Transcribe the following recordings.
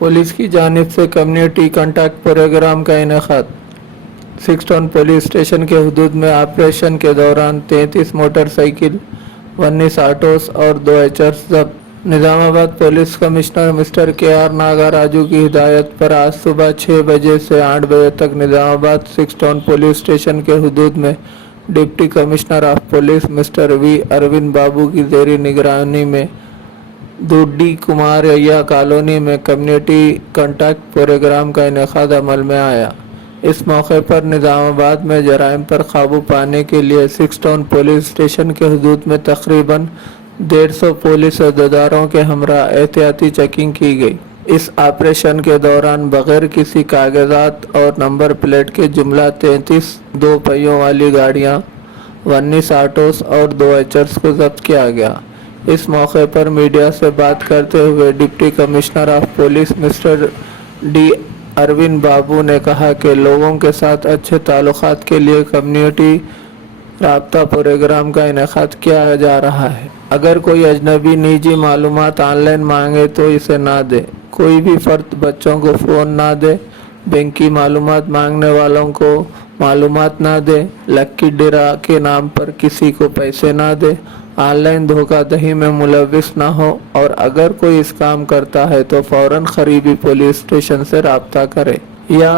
Police की जानिब से कम्युनिटी कॉन्टैक्ट प्रोग्राम का इनेकाद। 6 टाउन पुलिस स्टेशन के हुदूद में ऑपरेशन के दौरान 33 मोटरसाइकिल, 19 ऑटोस और 2 एचर्स जब्त। Nizamabad police commissioner mister KR. Nagaraju की हिदायत पर आज सुबह 6 बजे से 8 बजे तक निजामाबाद 6 टाउन पुलिस स्टेशन के हुदूद में deputy commissioner of police mister V. Arvind Babu की ज़ेरी निगरानी में दूडी कुमार अय्या कॉलोनी में कम्युनिटी कॉन्टैक्ट प्रोग्राम का इनेकाद अमल में आया। इस मौके पर निजामाबाद में जराइम पर काबू पाने के लिए 6 टाउन पुलिस स्टेशन के हुदूद में तकरीबन 150 पुलिस अहदेदारों के हमरा एहतियाती चेकिंग की गई। इस ऑपरेशन के दौरान बगैर किसी कागजात और नंबर प्लेट के जुमला 33 2 पहियों वाली गाड़ियां, 19 ऑटोस और 2 एचर्स को जब्त किया गया। इस मौके पर मीडिया से बात करते हुए deputy commissioner of police mister D. Arvind Babu ने कहा कि लोगों के साथ अच्छे ताल्लुकात के लिए कम्युनिटी राब्ता प्रोग्राम का इनेकाद किया जा रहा है। अगर कोई अजनबी निजी मालूमात ऑनलाइन मांगे तो इसे ना दे। कोई भी फर्द बच्चों को फ़ोन ना दे, बैंक की मालूमात मांगने वालों को मालूमात ना दे, लक्की डिरा के नाम पर किसी को पैसे ना दे, ऑनलाइन धोखाधड़ी में मुलविस ना हो और अगर कोई इस काम करता है तो फौरन करीबी पुलिस स्टेशन से राब्ता करे या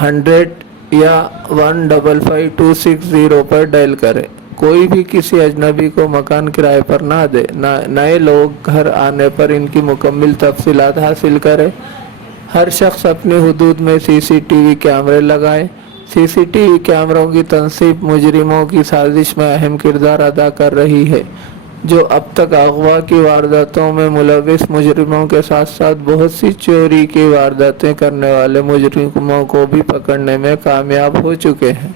100 या 155260 पर डायल करे। कोई भी किसी अजनबी को मकान किराए पर ना दे। नए लोग घर आने पर इनकी मुकम्मल तफसीलात हासिल करे। हर शख्स अपनी हुदूद में CCTV कैमरे लगाए। CCTV कैमरों की तनसीब मुजरिमों की साजिश में अहम किरदार अदा कर रही है, जो अब तक अगवा की वारदातों में मुलविस मुजरिमों के साथ साथ बहुत सी चोरी की वारदातें करने वाले मुजरिमों को भी पकड़ने में कामयाब हो चुके हैं।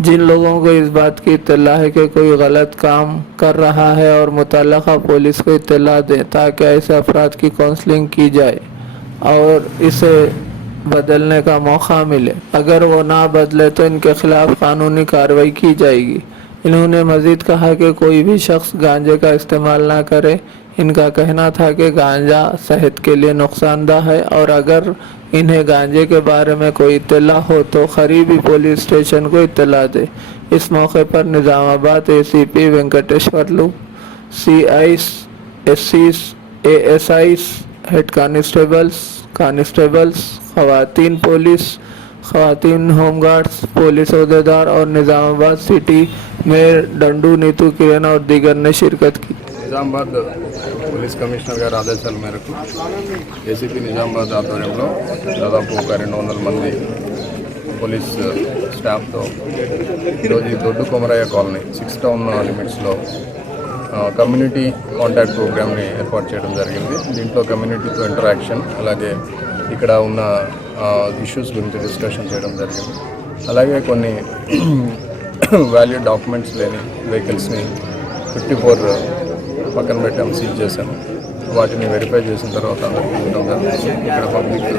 जिन लोगों को इस बात की इत्तला है कि कोई गलत काम कर रहा है और मुतल्लका पुलिस को इत्तला दें ताकि ऐसे अफराद की काउंसलिंग की जाए और इसे बदलने का मौका मिले। अगर वो ना बदले तो इनके खिलाफ कानूनी कार्रवाई की जाएगी। इन्होंने मजीद कहा कि कोई भी शख्स गांजे का इस्तेमाल ना करे। इनका कहना था कि गांजा सेहत के लिए नुकसानदा है और अगर इन्हें गांजे के बारे में कोई इत्तला हो तो करीबी पुलिस स्टेशन को इत्तला दे। इस मौके पर Nizamabad ACP Venkateshwarlu, CIs, SCs, ASIs, head constables, खवातीन पुलिस, खवातीन होमगार्ड्स, पुलिस अहदेदार और निजामाबाद सिटी में डंडू, नीतू किरण और दीगर ने शिरकत की। నిజామాబాద్ పోలీస్ కమిషనర్ గారి ఆదేశాల మేరకు ACP నిజామాబాద్ ఆధ్వర్యంలో దాదాపు ఒక 200 మంది పోలీస్ స్టాఫ్తో ఈరోజు ఈ దొడ్డు కొమరయ్య కాలనీ 6 టౌన్ లిమిట్స్లో కమ్యూనిటీ కాంటాక్ట్ ప్రోగ్రామ్ని ఏర్పాటు చేయడం జరిగింది. దీంట్లో కమ్యూనిటీతో ఇంటరాక్షన్, అలాగే ఇక్కడ ఉన్న ఇష్యూస్ గురించి డిస్కషన్ చేయడం జరిగింది. అలాగే కొన్ని వాల్యూ డాక్యుమెంట్స్ లేని వెహికల్స్ని 54 పక్కన పెట్టాము, సీజ్ చేశాము. వాటిని వెరిఫై చేసిన తర్వాత అందరికీ ఇవ్వడం జరిగింది. ఇక్కడ పబ్లిక్ ఈ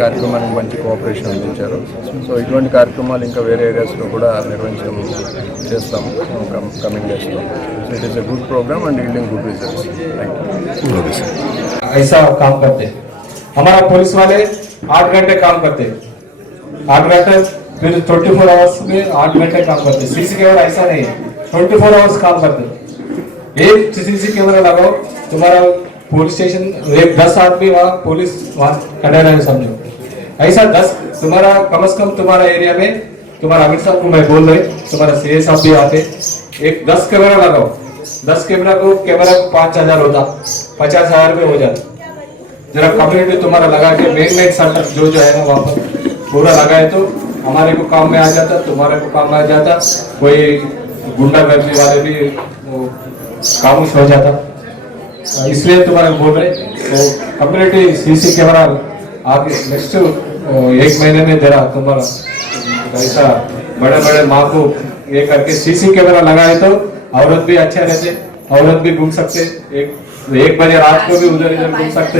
కార్యక్రమానికి మంచి కోఆపరేషన్ అందించారు. సో ఇటువంటి కార్యక్రమాలు ఇంకా వేరే ఏరియాస్లో కూడా నిర్వహించడం చేస్తాము కమింగ్ డేస్లో. So it is a good programme and yielding good results. Thank you. ऐसा काम करते हमारा पुलिस वाले 8 घंटे काम करते, 8 घंटे फिर 24 आवर्स में 8 घंटे काम करते। CC कैमरा ऐसा नहीं है, 24 आवर्स काम करते। एक CC कैमरा लगाओ, तुम्हारा पुलिस स्टेशन एक 10 आदमी वहाँ पुलिस वहाँ खड़े रहे समझो। ऐसा 10 तुम्हारा कम से कम तुम्हारा एरिया में तुम्हारा अमित साहब को मैं बोल रहे, तुम्हारा CS साहब भी आते, एक 10 कैमरा लगाओ। 10 कैमरा को 5000 होता, 50,000 में हो जाता। जरा कम्युनिटी तुम्हारा लगा के मेन सेंटर जो है ना वहाँ पर पूरा लगाए तो हमारे को काम में आ जाता, तुम्हारे को काम में आ जाता, कोई गुंडा गर्दी वाले भी खामोश हो जाता। इसलिए तुम्हारे बोल रहे तो कम्युनिटी CC कैमरा आगे नेक्स्ट 1 महीने में जरा तुम्हारा ऐसा बड़े बड़े माँ को ये करके CC कैमरा लगाए तो औरत भी अच्छा रहते, औरत भी घूम सकते, 1 बजे रात को भी उधर इधर घूम सकते।